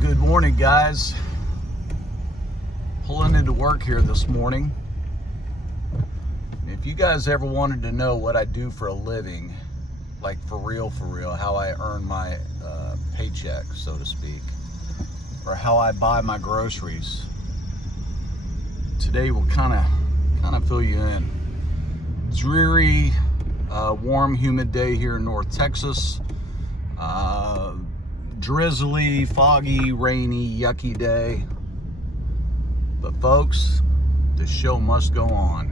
Good morning, guys. Pulling into work here this morning. If you guys ever wanted to know what I do for a living, like for real, how I earn my paycheck, so to speak, or how I buy my groceries, today will kind of fill you in. Dreary, warm, humid day here in North Texas. Drizzly, foggy, rainy, yucky day. But folks, the show must go on.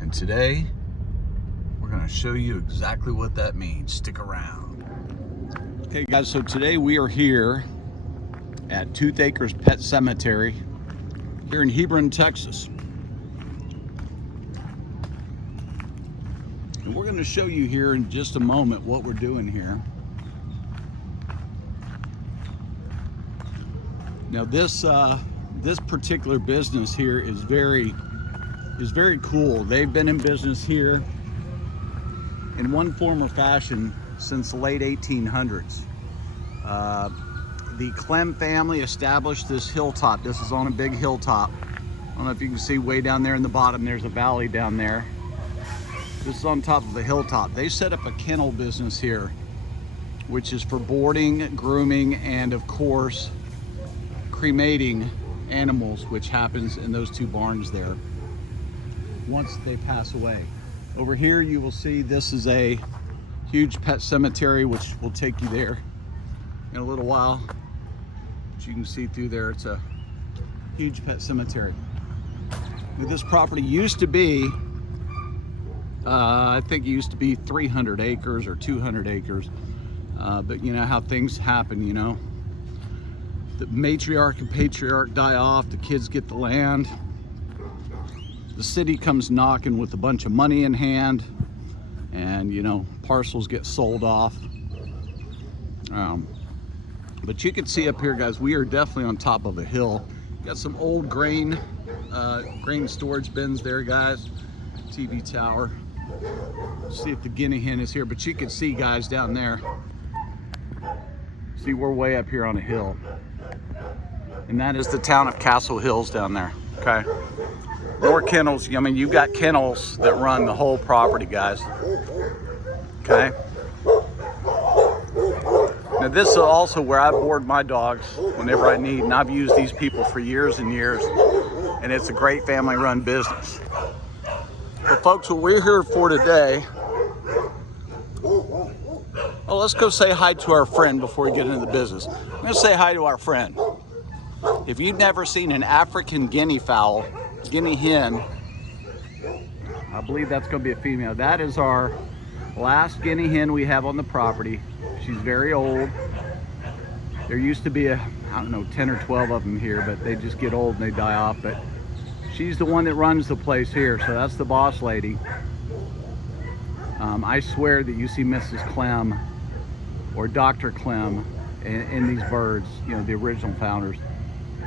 And today, we're gonna show you exactly what that means. Stick around. Okay guys, so today we are here at Tooth Acres Pet Cemetery here in Hebron, Texas. And we're gonna show you here in just a moment what we're doing here. Now this particular business here is very cool. They've been in business here in one form or fashion since the late 1800s. The Clem family established this hilltop. This is on a big hilltop. I don't know if you can see way down there in the bottom, there's a valley down there. This is on top of a hilltop. They set up a kennel business here, which is for boarding, grooming, and of course, cremating animals, which happens in those two barns there once they pass away. Over here you will see this is a huge pet cemetery, which will take you there in a little while. As you can see through there, it's a huge pet cemetery. This property used to be, I think it used to be 300 acres or 200 acres, but you know how things happen, you know. The matriarch and patriarch die off, the kids get the land. The city comes knocking with a bunch of money in hand, and you know, parcels get sold off. But you can see up here, guys, we are definitely on top of a hill. Got some old grain storage bins there, guys. TV tower. See if the guinea hen is here, but you can see, guys, down there. See, we're way up here on a hill. And that is the town of Castle Hills down there, okay? More kennels. I mean, you've got kennels that run the whole property, guys, okay? Now, this is also where I board my dogs whenever I need, and I've used these people for years and years, and it's a great family-run business. But folks, what we're here for today, well, let's go say hi to our friend before we get into the business. I'm gonna say hi to our friend. If you've never seen an African guinea fowl, guinea hen, I believe that's gonna be a female. That is our last guinea hen we have on the property. She's very old. There used to be I don't know, 10 or 12 of them here, but they just get old and they die off. But she's the one that runs the place here, so that's the boss lady. I swear that you see Mrs. Clem or Dr. Clem in these birds, you know, the original founders.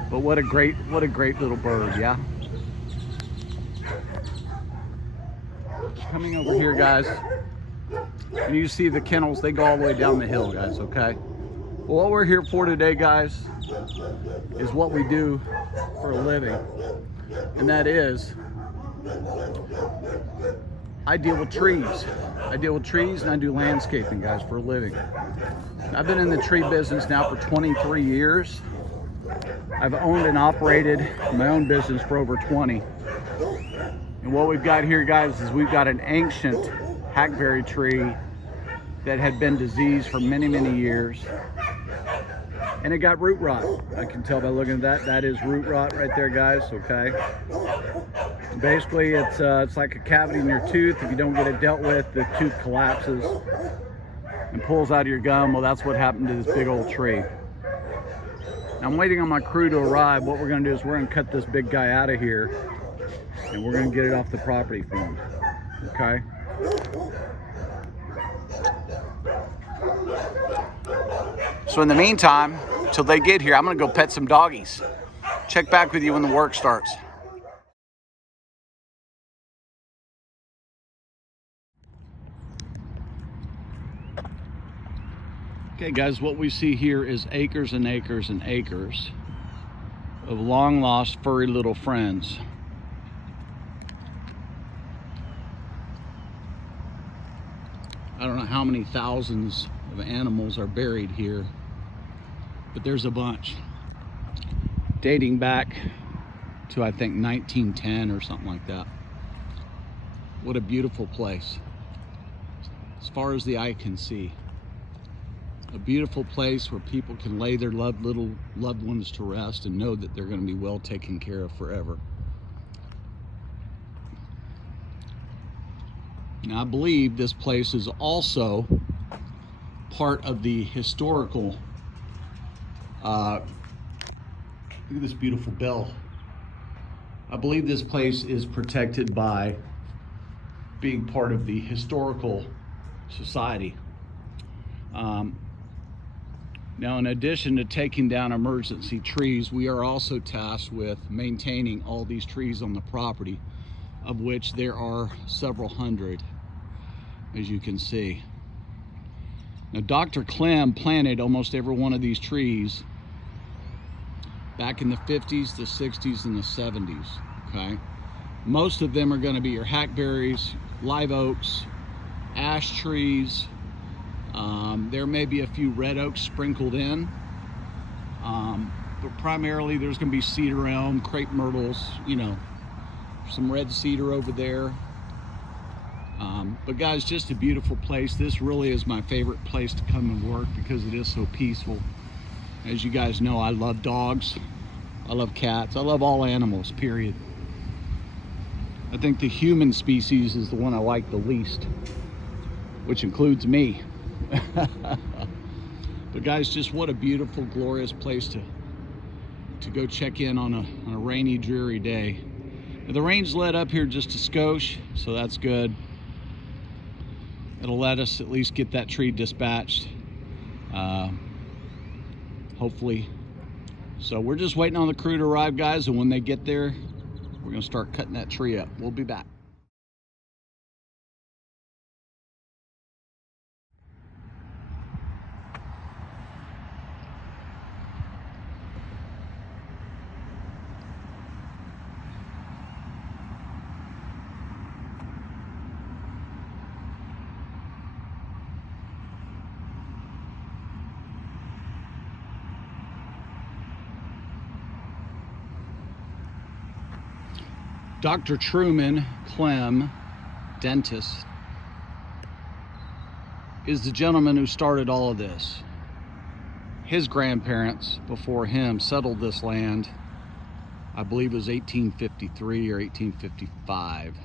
But what a great little bird, yeah? Coming over here, guys, and you see the kennels, they go all the way down the hill, guys, okay? Well, what we're here for today, guys, is what we do for a living. And that is, I deal with trees. I deal with trees and I do landscaping, guys, for a living. I've been in the tree business now for 23 years. I've owned and operated my own business for over 20. And what we've got here, guys, is we've got an ancient hackberry tree that had been diseased for many, many years. And it got root rot. I can tell by looking at that. That is root rot right there, guys, okay? Basically, it's like a cavity in your tooth. If you don't get it dealt with, the tooth collapses and pulls out of your gum. Well, that's what happened to this big old tree. I'm waiting on my crew to arrive. What we're gonna do is we're gonna cut this big guy out of here and we're gonna get it off the property for him, okay? So in the meantime, till they get here, I'm gonna go pet some doggies. Check back with you when the work starts. Okay guys, what we see here is acres and acres and acres of long lost furry little friends. I don't know how many thousands of animals are buried here, but there's a bunch. Dating back to I think 1910 or something like that. What a beautiful place. As far as the eye can see. A beautiful place where people can lay their little loved ones to rest and know that they're going to be well taken care of forever. Now, I believe this place is also part of the historical, look at this beautiful bell. I believe this place is protected by being part of the historical society. Now, in addition to taking down emergency trees, we are also tasked with maintaining all these trees on the property, of which there are several hundred, as you can see. Now, Dr. Clem planted almost every one of these trees back in the 50s, the 60s, and the 70s, okay? Most of them are going to be your hackberries, live oaks, ash trees. There may be a few red oaks sprinkled in, but primarily there's going to be cedar elm, crepe myrtles, you know, some red cedar over there. But guys, just a beautiful place. This really is my favorite place to come and work because it is so peaceful. As you guys know, I love dogs, I love cats, I love all animals, period. I think the human species is the one I like the least, which includes me. But guys, just what a beautiful, glorious place to go check in on a rainy, dreary day. Now, the rain's let up here just a skosh, so that's good. It'll let us at least get that tree dispatched, hopefully. So we're just waiting on the crew to arrive, guys, and when they get there, we're gonna start cutting that tree up. We'll be back. Dr. Truman Clem, dentist, is the gentleman who started all of this. His grandparents before him settled this land, I believe it was 1853 or 1855.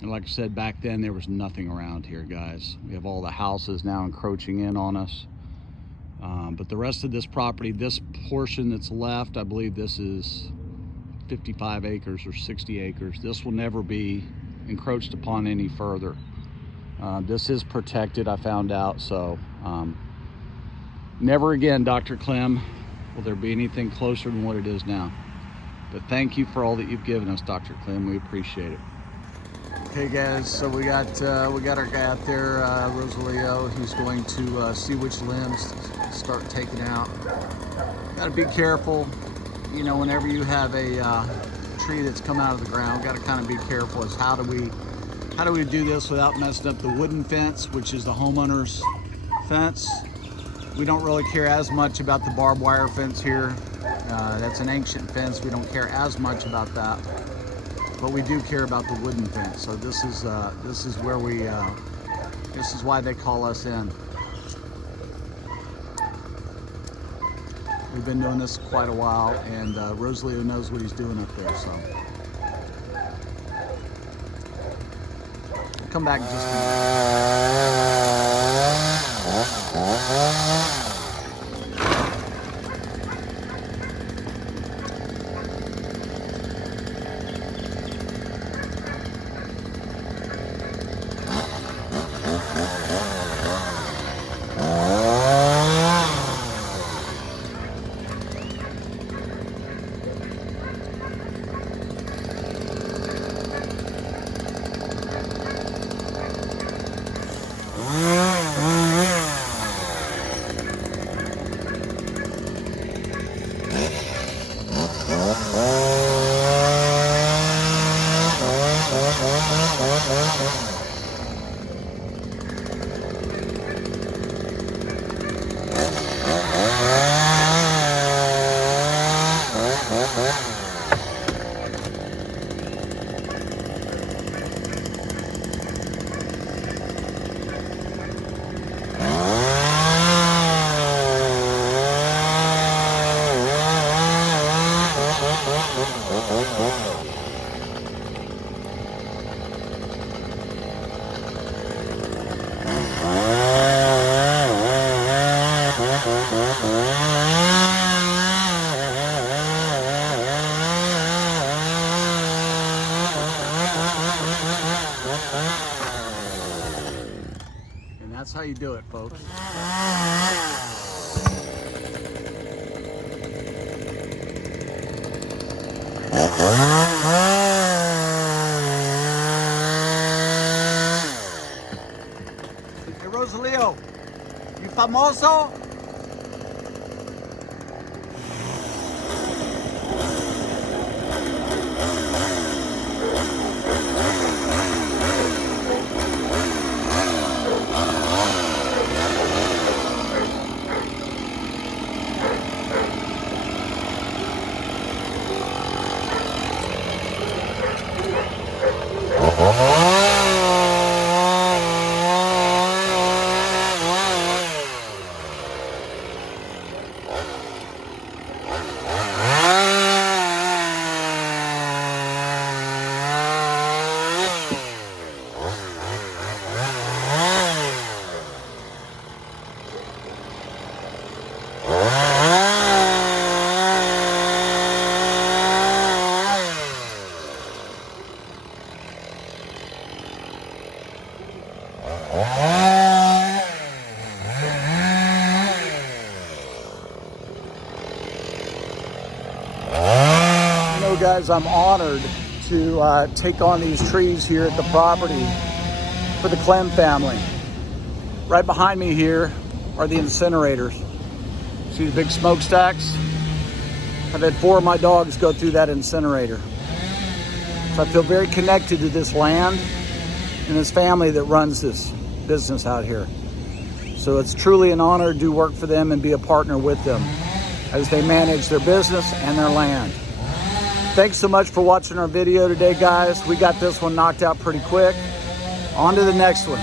And like I said, back then there was nothing around here, guys. We have all the houses now encroaching in on us. But the rest of this property, this portion that's left, I believe this is 55 acres or 60 acres. This will never be encroached upon any further. This is protected, I found out, so never again, Dr. Clem, will there be anything closer than what it is now. But thank you for all that you've given us, Dr. Clem. We appreciate it. Okay guys, so we got our guy out there, Rosalio. He's going to see which limbs to start taking out. Gotta be careful. You know, whenever you have a tree that's come out of the ground, got to kind of be careful as how do we do this without messing up the wooden fence, which is the homeowner's fence. We don't really care as much about the barbed wire fence here. That's an ancient fence. We don't care as much about that, but we do care about the wooden fence. So this is where we this is why they call us in. We've been doing this quite a while, and Rosalio knows what he's doing up there, so. We'll come back in just a minute. And that's how you do it, folks. Hey, Rosalio, you famoso? Guys, I'm honored to take on these trees here at the property for the Clem family. Right behind me here are the incinerators. See the big smokestacks? I've had 4 of my dogs go through that incinerator. So I feel very connected to this land and this family that runs this business out here. So it's truly an honor to do work for them and be a partner with them as they manage their business and their land. Thanks so much for watching our video today, guys. We got this one knocked out pretty quick. On to the next one.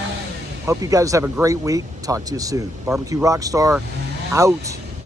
Hope you guys have a great week. Talk to you soon. Barbecue Rockstar out.